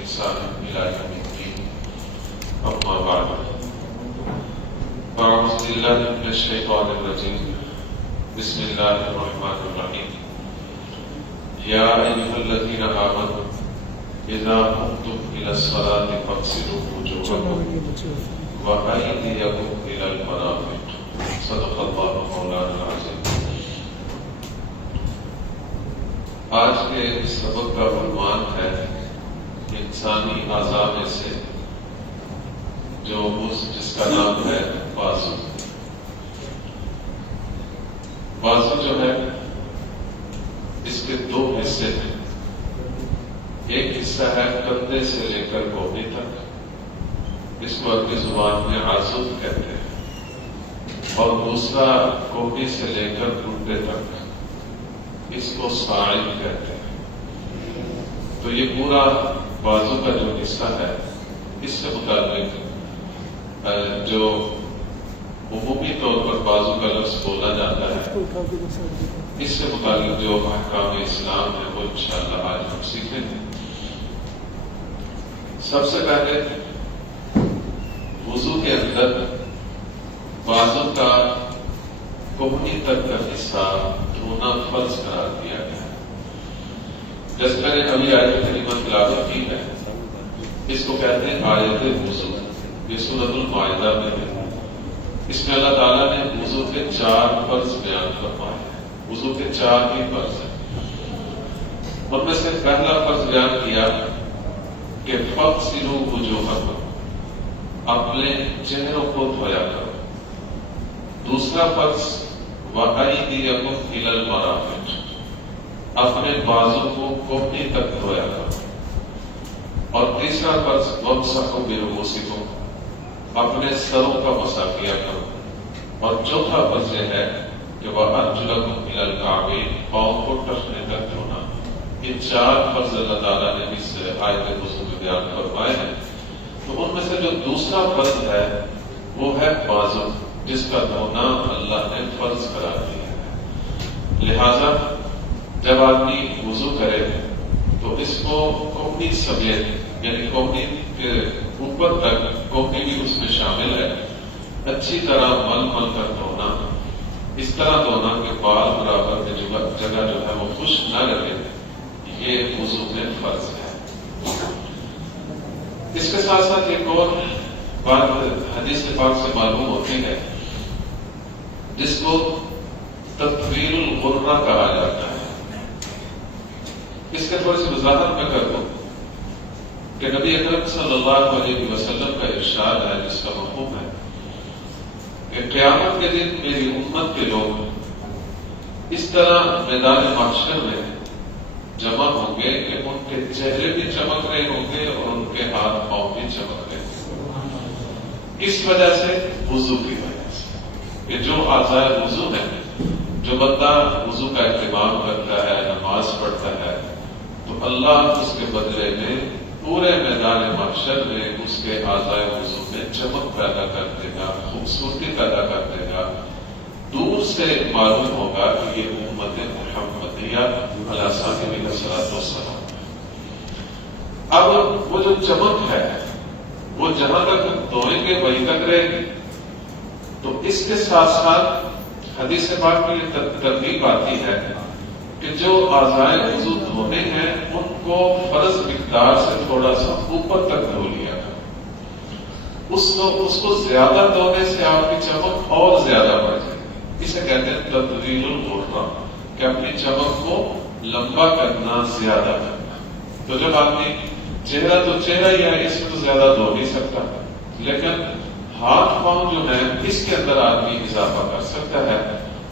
بإحسان إلى يوم الدين. أما بعد، فأعوذ بالله من الشيطان الرجيم. بسم الله الرحمن الرحيم. يا أيها الذين آمنوا إذا قمتم إلى الصلاة فاغسلوا وجوهكم وأيديكم إلى المرافق. صدق الله مولانا العظيم. آج کے سبق کا عنوان ہے انسانی اعضاء میں سے جو جس کا نام ہے بازو. بازو جو ہے اس کے دو حصے ہیں. ایک حصہ ہے کندھے سے لے کر کوہنی تک، اس کو اپنی زبان میں عضد کہتے ہیں، اور دوسرا کوہنی سے لے کر گھٹنے تک، اس کو ساعد کہتے ہیں. تو یہ پورا بازو کا جو حصہ ہے اس سے متعلق جو عمومی طور پر بازو کا لفظ بولا جاتا ہے، اس سے متعلق جو احکام اسلام ہے وہ انشاءاللہ آج ہم سیکھیں گے. سب سے پہلے وضو کے اندر بازو کا کوہنی تک کا حصہ دھونا فرض قرار دیا گیا ہے. جیسے میں نے ابھی آیت کریمہ تلاوت کی ہے، اس کو کہتے ہیں آیت وضو. یہ سورۃ المائدہ میں ہے. اس میں اللہ تعالیٰ نے وضو کے 4 فرض بیان فرمائے ہیں. وضو کے 4 ہی فرض ہیں. ان میں سے پہلا فرض بیان کیا کہ فاغسلوا وجوہکم، اپنے چہروں کو دھویا کرو. دوسرا فرض وَأَيْدِيَكُمْ إِلَى الْمَرَافِقِ، اپنے بازو کو کوہنی تک دھویا کرو. اور تیسرا فرض وَامْسَحُوا بِرُؤُوسِكُمْ، اپنے سروں کا مسح کیا کرو. اور چوتھا فرض یہ ہے کہ وَأَرْجُلَكُمْ إِلَى الْكَعْبَيْنِ، پاؤں کو ٹخنے تک دھونا. یہ 4 فرض اللہ تعالیٰ نے اس آیت وضو میں بیان فرمائے ہیں. تو ان میں سے جو دوسرا فرض ہے وہ ہے بازو، جس کا دھونا اللہ نے فرض قرار دیا ہے. لہذا جب آدمی وضو کرے تو اس کو کوہنی سمیت، یعنی کوہنی کے اوپر تک، کوہنی بھی اس میں شامل ہے، اچھی طرح مل کر دھونا. اس طرح دھونا کہ بال برابر میں جگہ جو ہے وہ خشک نہ رہے. یہ وضو میں فرض ہے. اس کے ساتھ ساتھ ایک اور بات حدیث پاک سے معلوم ہوتی ہے جس کو تطویل الغرہ کہا جاتا ہے. اس کے تھوڑی سی وضاحت میں کر دوں کہ نبی اکرم صلی اللہ علیہ وسلم کا ارشاد ہے، جس کا مفہوم ہے کہ قیامت کے دن میری امت کے لوگ اس طرح میدان محشر میں جمع ہوں گے کہ ان کے چہرے بھی چمک رہے ہوں گے اور ان کے ہاتھ پاؤں بھی چمک رہے ہوں گے. کس وجہ سے؟ وضو کی وجہ سے. کہ جو اعضاء وضو ہے، جو بندہ وضو کا اہتمام کرتا ہے، نماز پڑھتا ہے، تو اللہ اس کے بدلے میں پورے میدان محشر میں اس کے اعضاء وضو میں چمک پیدا کر دے گا، خوبصورتی پیدا کر دے گا. دور سے معلوم ہوگا کہ یہ امت محمدیہ علیہ الصلوۃ والسلام. اب وہ جو چمک ہے وہ جہاں تک دھوئیں گے وہیں تک رہے گی. تو اس کے ساتھ ساتھ حدیث پاک میں یہ ترغیب آتی ہے کہ جو اعضاء وضو دھونے ہیں ان کو فرض مقدار سے تھوڑا سا اوپر تک دھو لیا جائے. اس کو زیادہ دھونے سے آپ کی چمک اور زیادہ بڑھ جائے. اسے کہتے ہیں تطویل الغرہ، کہ اپنی چمک کو لمبا کرنا، زیادہ کرنا. تو جب آدمی چہرہ تو چہرہ ہی ہے، اس میں تو زیادہ دھو نہیں سکتا، لیکن ہاتھ پاؤں جو ہے اس کے اندر آدمی اضافہ کر سکتا ہے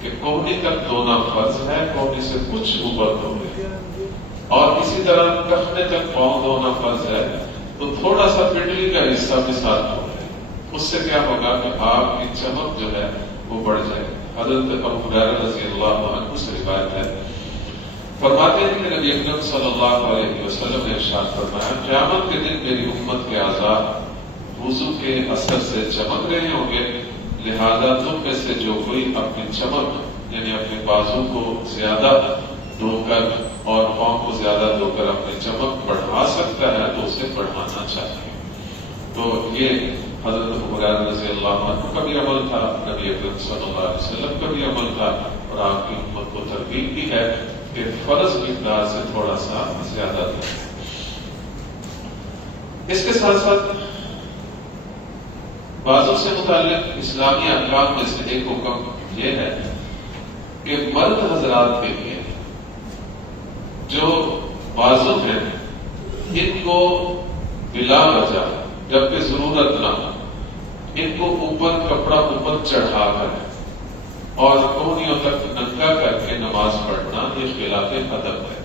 کہ کوہنی تک دھونا فرض ہے، کوہنی سے کچھ اوپر دھونے. اور اسی طرح ٹخنے تک پاؤں دھونا فرض ہے، تو تھوڑا سا پنڈلی کا حصہ بھی ساتھ دھو لیں. اس سے کیا ہوگا کہ آپ کی چمک جو ہے وہ بڑھ جائے. حضرت ابو ہریرہ رضی اللہ عنہ سے روایت ہے، فرماتے ہیں کہ نبی اکرم صلی اللہ علیہ وسلم نے ارشاد فرمایا، قیامت کے دن میری امت کے اعضاء وضو کے اثر سے چمک رہے ہوں گے. لہذا تم میں سے جو کوئی اپنی چمک، یعنی اپنے بازو کو زیادہ دھو کر اور پاؤں کو زیادہ دھو کر اپنی چمک بڑھا سکتا ہے تو اسے سے بڑھانا چاہیے۔ تو یہ حضرت ابو ہریرہ رضی اللہ عنہ کا بھی عمل تھا، نبی اکرم صلی اللہ علیہ وسلم کا بھی عمل تھا، اور آپ کی امت کو ترغیب بھی ہے کہ فرض مقدار سے تھوڑا سا زیادہ دیں۔ اس کے ساتھ ساتھ بازو سے متعلق اسلامی احکام میں سے ایک حکم یہ ہے کہ مرد حضرات کے لیے جو بازو ہیں ان کو بلا وجہ جبکہ ضرورت نہ ہو ان کو اوپر کپڑا اوپر چڑھا کر اور کونیوں تک ننگا کر کے نماز پڑھنا یہ خلاف ادب ہے،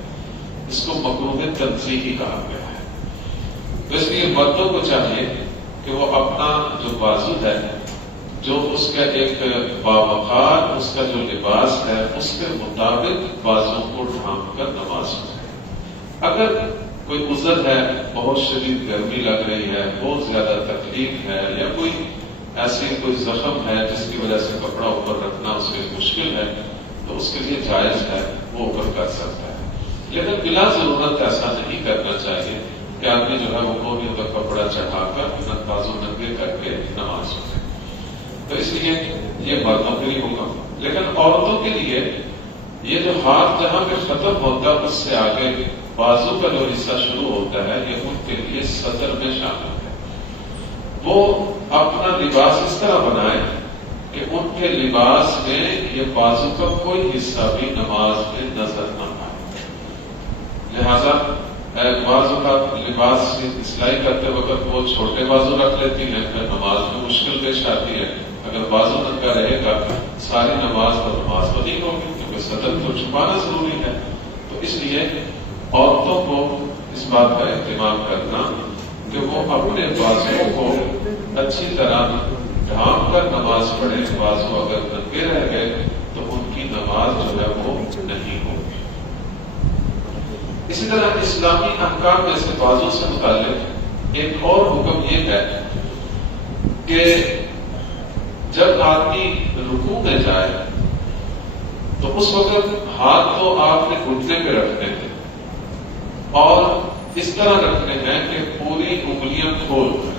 اس کو مکروہ تنزیہی کہا گیا ہے۔ تو اس لیے مردوں کو چاہیے کہ وہ اپنا جو بازو ہے، جو اس کا ایک باوقار اس کا جو لباس ہے، اس کے مطابق بازو کو ڈھانپ کر نماز پڑھے۔ اگر کوئی عذر ہے، بہت شدید گرمی لگ رہی ہے، بہت زیادہ تکلیف ہے، یا کوئی کوئی زخم ہے جس کی وجہ سے کپڑا اوپر رکھنا اس میں مشکل ہے، تو اس کے لیے جائز ہے، وہ اوپر کر سکتا ہے۔ لیکن بلا ضرورت ایسا نہیں کرنا چاہیے کہ آدمی جو ہے وہ کونیوں کا کپڑا چڑھا کر بازو ننگے کر کے نماز پڑھے۔ تو اس لیے یہ مردوں کے لیے حکم، لیکن عورتوں کے لیے یہ جو ہاتھ جہاں پہ ختم ہوتا ہے اس سے آگے بازو کا جو حصہ شروع ہوتا ہے، یہ ان کے لیے سطر میں شامل ہے۔ وہ اپنا لباس اس طرح بنائے کہ ان کے لباس میں یہ بازو کا کوئی حصہ بھی نماز میں نظر نہ آئے۔ لہذا بعض اوقات لباس کی سلائی کرتے وقت وہ چھوٹے بازو رکھ لیتی ہیں، پھر نماز میں مشکل پیش آتی ہے۔ اگر بازو ننگا رہے گا ساری نماز تو نہیں ہوگی، کیونکہ سطر تو چھپانا ضروری ہے۔ تو اس لیے عورتوں کو اس بات کا اہتمام کرنا کہ وہ اپنے بازو کو اچھی طرح ڈھانپ کر نماز پڑھے۔ بازو اگر ننگے رہ گئے تو ان کی نماز جو ہے وہ نہیں ہوگی۔ اسی طرح اسلامی احکام میں سے بازو سے متعلق ایک اور حکم یہ ہے کہ جب آدمی رکوع میں جائے تو اس وقت ہاتھ تو آپ نے گھٹنے پہ رکھنے ہیں اور اس طرح رکھنے ہیں کہ پوری انگلیاں کھول کر،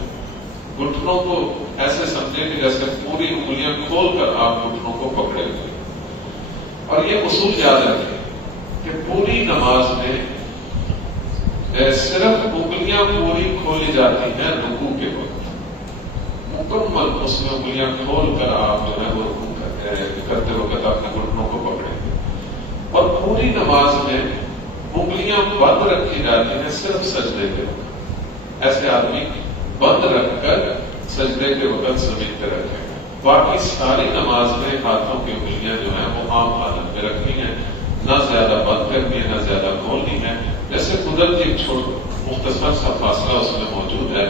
گھٹنوں کو ایسے سمجھے کہ جیسے پوری انگلیاں کھول کر آپ گھٹنوں کو پکڑے ہوئے۔ اور یہ اصول یاد رکھیں کہ پوری نماز میں صرف انگلیاں پوری کھولی جاتی ہیں رکوع کے وقت، مکمل اس میں انگلیاں کھول کر آپ جو ہے وہ رکوع کرتے وقت اپنے گھٹنوں کو پکڑیں گے۔ اور پوری نماز میں انگلیاں بند رکھی جاتی ہیں صرف سجدے کے وقت، ایسے آدمی بند رکھ کر سجدے کے وقت زمین پہ رکھے گا۔ باقی ساری نماز میں ہاتھوں کی انگلیاں جو ہیں وہ عام حالت میں رکھنی ہیں، نہ زیادہ بند کرنی ہے نہ زیادہ کھولنی ہے۔ جیسے قدرتی مختصر سا فاصلہ اس میں موجود ہے،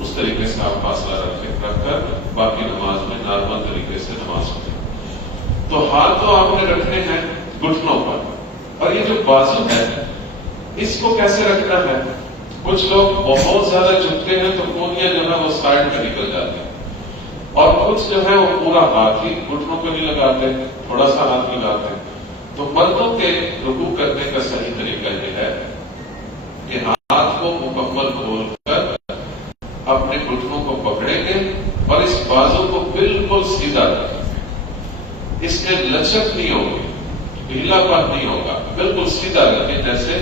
اس طریقے سے آپ فاصلہ رکھ کر باقی نماز میں نارمل طریقے سے نماز پڑھیں۔ تو ہاتھ تو آپ نے رکھنے ہیں گھٹنوں پر، اور یہ جو بازو ہے اس کو کیسے رکھنا ہے؟ کچھ لوگ بہت زیادہ جھکتے ہیں تو کونیاں جو ہے وہ سائڈ میں نکل جاتی ہیں، اور کچھ جو ہے وہ پورا ہاتھ ہی گھٹنوں کو نہیں لگاتے، تھوڑا سا ہاتھ لگاتے ہیں۔ تو مردوں کے رکوع کرنے کا صحیح طریقہ یہ ہے کہ ہاتھ کو مکمل کھول کر اپنے گھٹنوں کو پکڑیں گے اور اس بازو کو بالکل سیدھا رکھیں گے، اس میں لچک نہیں ہوگی، ڈھیلا پن نہیں ہوگا، بالکل سیدھا رکھیں جیسے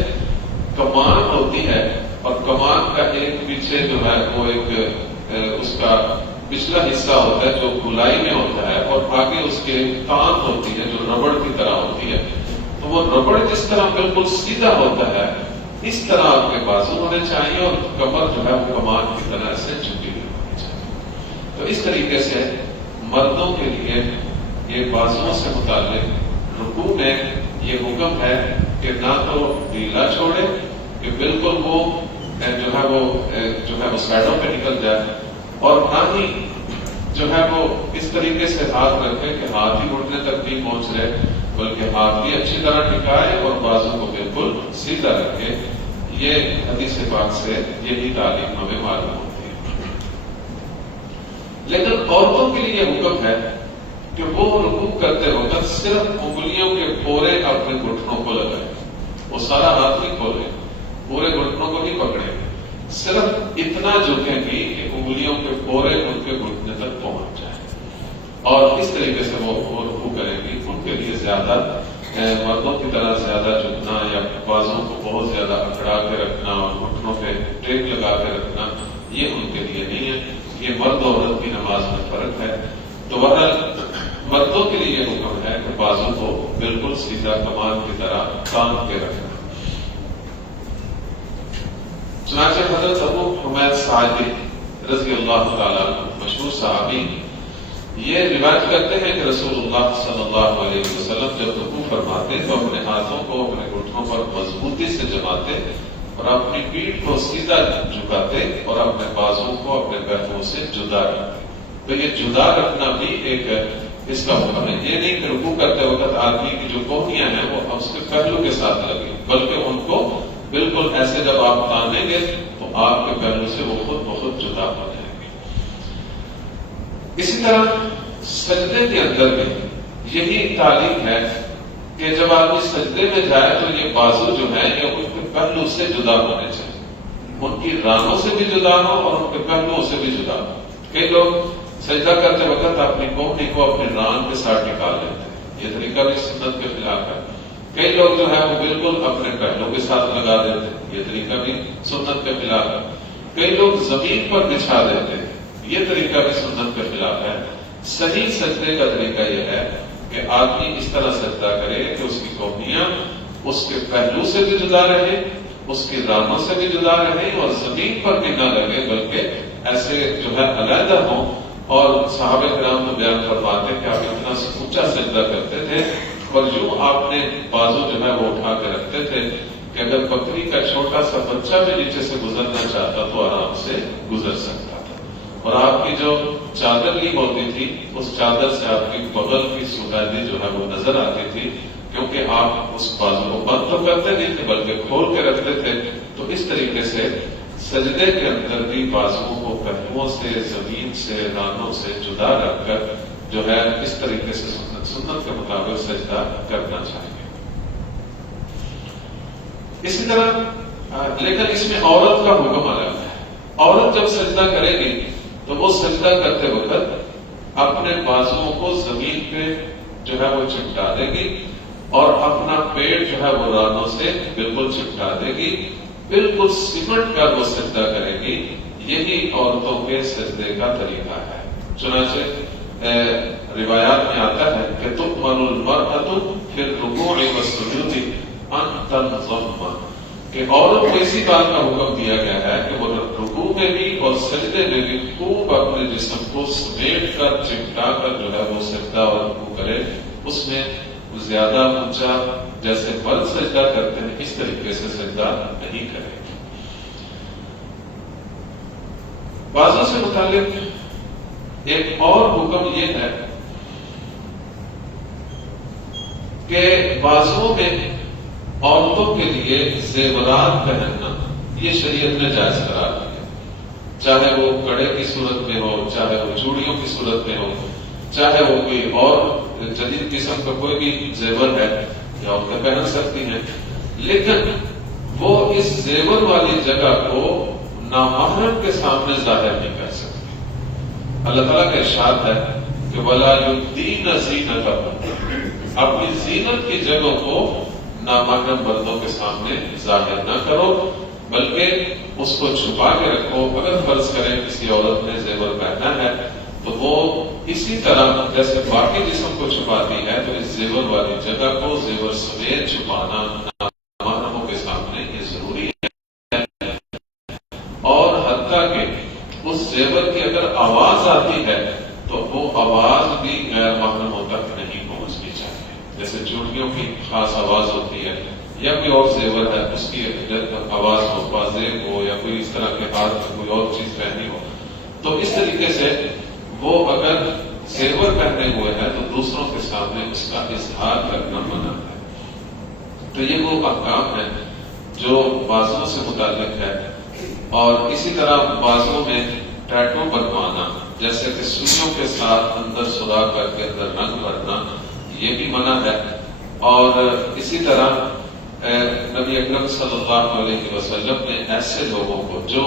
کمان ہوتی ہے، اور کمان کا ایک پیچھے جو ہے وہ ایک اس کا پچھلا حصہ ہوتا ہے جو گولائی میں ہوتا ہے، اور آگے اس کے تان ہوتی ہے جو ربڑ کی طرح ہوتی ہے۔ تو وہ ربڑ جس طرح بالکل سیدھا ہوتا ہے اس طرح آپ کے بازو ہونے چاہیے، اور کمر جو ہے وہ کمان کی طرح سے جھکی ہوئی ہونی چاہیے۔ تو اس طریقے سے مردوں کے لیے یہ بازوؤں سے متعلق رکوع میں یہ حکم ہے کہ نہ تو ڈھیلا چھوڑے کہ بالکل وہ جو ہے وہ سائڈوں پہ نکل جائے، اور نہ ہی جو ہے وہ اس طریقے سے ہاتھ رکھے کہ ہاتھ ہی گھٹنے تک نہیں پہنچ رہے، بلکہ ہاتھ بھی اچھی طرح ٹکائے اور بازو کو بالکل سیدھا رکھے۔ یہ حدیث پاک سے یہی تعلیم ہمیں معلوم ہوتی ہے۔ لیکن عورتوں کے لیے حکم ہے کہ وہ رکوع کرتے وقت صرف انگلیوں کے پورے اپنے گھٹنوں کو لگائیں، وہ سارا ہاتھ نہیں کھولیں، پورے گھٹنوں کو نہیں پکڑیں، صرف اتنا جھکیں گی کہ انگلیوں کے پورے ان کے گھٹنے تک پہنچ جائیں، اور اس طریقے سے وہ رکوع کریں گی. ان کے لیے زیادہ مردوں کی طرح زیادہ جھکنا یا بازوں کو بہت زیادہ اکڑا کے رکھنا اور گھٹنوں پہ ٹیک لگا کے رکھنا یہ ان کے لیے نہیں ہے. یہ مرد اور عورت کی نماز میں فرق ہے. تو بہرحال مردوں کے لیے یہ حکم ہے کہ بازو کو بالکل سیدھا کمان کی طرح تان کے رکھنا. چنانچہ حضرت ابو حمید ساعدی رضی اللہ تعالیٰ مشہور صحابی یہ روایت کرتے ہیں کہ رسول اللہ صلی اللہ علیہ وسلم جب رکوع فرماتے تو اپنے ہاتھوں کو اپنے گھٹنوں پر مضبوطی سے جماتے اور اپنی پیٹھ کو سیدھا جھکاتے اور اپنے بازوں کو اپنے پہلوؤں سے جدا رکھتے. تو یہ جدا رکھنا بھی ایک اس کا حکم ہے. یہ نہیں کہ رکوع کرتے وقت آدمی کی جو کوہنیاں ہیں وہ اس کے پہلو کے ساتھ لگے، بلکہ ان کو بالکل ایسے جب آپ تانیں گے تو آپ کے پہلو سے وہ خود بخود جدا ہو جائیں گے. اسی طرح سجدے کے اندر بھی یہی تعلیم ہے کہ جب آدمی سجدے میں جائے تو یہ بازو جو ہے یہ ان کے پہلو سے جدا ہونے چاہیے، ان کی رانوں سے بھی جدا ہو اور ان کے پہلوؤں سے بھی جدا ہو. کئی لوگ سجدہ کرتے وقت اپنی کوہنی کو اپنی ران کے ساتھ نکال لیتے ہیں، یہ طریقہ بھی سنت کے خلاف ہے. کئی لوگ جو ہے وہ بالکل اپنے پہلوں کے ساتھ لگا دیتے ہیں، یہ طریقہ بھی سنت کے خلاف ہے. کئی لوگ زمین پر بچھا دیتے ہیں، یہ طریقہ بھی سنت کے خلاف ہے. صحیح سجدے کا طریقہ یہ ہے کہ آدمی اس طرح سجدہ کرے کہ اس کی کوہنیاں اس کے پہلو سے بھی جدا رہے، اس کی رانوں سے بھی جدا رہے اور زمین پر بھی نہ لگے، بلکہ ایسے جو ہے علیحدہ ہوں. اور صحابہ کرام تو بیان فرماتے کہ آپ اتنا اونچا سجدہ کرتے تھے اور یوں آپ نے بازو جو ہے وہ اٹھا کے رکھتے تھے کہ اگر بکری کا چھوٹا سا بچہ بھی نیچے سے گزرنا چاہتا تو آرام سے گزر سکتا تھا. اور آپ کی جو چادر لی ہوتی تھی اس چادر سے آپ کی بغل کی سفیدی جو ہے وہ نظر آتی تھی، کیونکہ آپ اس بازو کو بند تو کرتے نہیں تھے بلکہ کھول کے رکھتے تھے. تو اس طریقے سے سجدے کے اندر بھی بازوؤں کو پہلوؤں سے، زمین سے، رانوں سے جدا رکھ کر جو ہے اس طریقے سے سنت کے مطابق سجدہ کرنا چاہیے. اسی طرح لیکن اس میں عورت کا حکم الگ ہے. عورت جب سجدہ کرے گی تو وہ سجدہ کرتے وقت اپنے بازوؤں کو زمین پہ جو ہے وہ چپٹا دے گی اور اپنا پیٹ جو ہے وہ رانوں سے بالکل چپٹا دے گی، بالکل سمٹ کر وہ سجدہ کرے گی. یہی عورتوں کے سجدے کا طریقہ ہے. چنانچہ روایات میں آتا ہے کہ تؤمر المرأة فی الرکوع والسجود ان تنضم، کہ عورت کو اسی بات کا حکم دیا گیا ہے کہ وہ رکوع میں بھی اور سجدے میں بھی خوب اپنے جسم کو سمیٹ کر چپٹا کر جو ہے وہ سجدہ اور رکوع کرے. اس میں زیادہ اونچا جیسے مرد سجدہ کرتے ہیں اس طریقے سے سجدہ نہیں کرے. بازو سے متعلق ایک اور حکم یہ ہے کہ بازوؤں میں عورتوں کے لیے زیورات پہننا یہ شریعت نے جائز قرار دیا، چاہے وہ کڑے کی صورت میں ہو، چاہے وہ چوڑیوں کی صورت میں ہو، چاہے وہ کوئی اور جدید قسم کا کوئی بھی زیور ہے یا عورتیں پہن سکتی ہیں. لیکن وہ اس زیور والی جگہ کو نامحرم کے سامنے ظاہر نہیں کر سکتی. اللہ تعالیٰ کا ارشاد ہے کہ وَلَا يُبْدِينَ زِينَتَهُنَّ، اپنی زینت کی جگہوں کو نامحرم مردوں کے سامنے ظاہر نہ کرو بلکہ اس کو چھپا کے رکھو. اگر فرض کریں کسی عورت نے زیور پہنا ہے تو وہ اسی طرح جیسے باقی جسم کو چھپاتی ہے تو اس زیور والی جگہ کو زیور سمیت چھپانا نامحرموں کے سامنے یہ ضروری ہے. اور حتیٰ کہ اس زیور کی اگر آواز آتی ہے تو وہ آواز بھی غیر محرموں تک نہیں پہنچنی چاہیے. جیسے چوڑیوں کی خاص آواز ہوتی ہے یا کوئی اور زیور ہے اس کی آواز ہو، بازیب ہو یا کوئی اس طرح کے ہاتھ میں کوئی اور چیز پہنی ہو، تو اس طریقے سے وہ اگر زیور پہنے ہوئے ہیں تو دوسروں کے سامنے اس کا اظہار کرنا منع ہے. تو یہ وہ احکام ہے جو بازوؤں سے متعلق ہے. اور اسی طرح بازوؤں میں ٹیٹو بنوانا جیسے کہ سوئیوں کے ساتھ اندر سوراخ کر کے اندر رنگ بھرنا یہ بھی منع ہے. اور اسی طرح نبی اکرم صلی اللہ علیہ وسلم نے ایسے لوگوں کو جو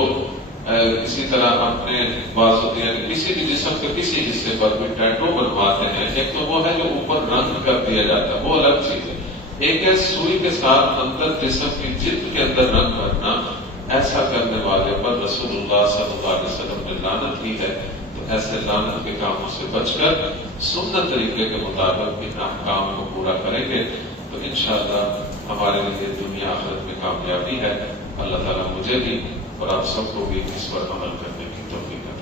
کسی طرح اپنے بازو یعنی کسی بھی جسم کے کسی حصے پر کوئی ٹیٹو بنواتے ہیں، ایک تو وہ ہے جو اوپر رنگ کر دیا جاتا ہے، وہ الگ چیز ہے، ایک ہے سوئی کے ساتھ اندر جسم کی جلد کے اندر رنگ بھرنا، ایسا کرنے والے پر رسول اللہ صلی اللہ علیہ وسلم نے لعنت کی ہے۔ تو ایسے لعنت کے کاموں سے بچ کر سنت طریقے کے مطابق ان احکام کو پورا کریں گے تو انشاءاللہ ہمارے لیے دنیا آخرت میں کامیابی ہے۔ اللہ تعالیٰ مجھے بھی اور آپ سب کو بھی اس پر عمل کرنے کی توفیق دے۔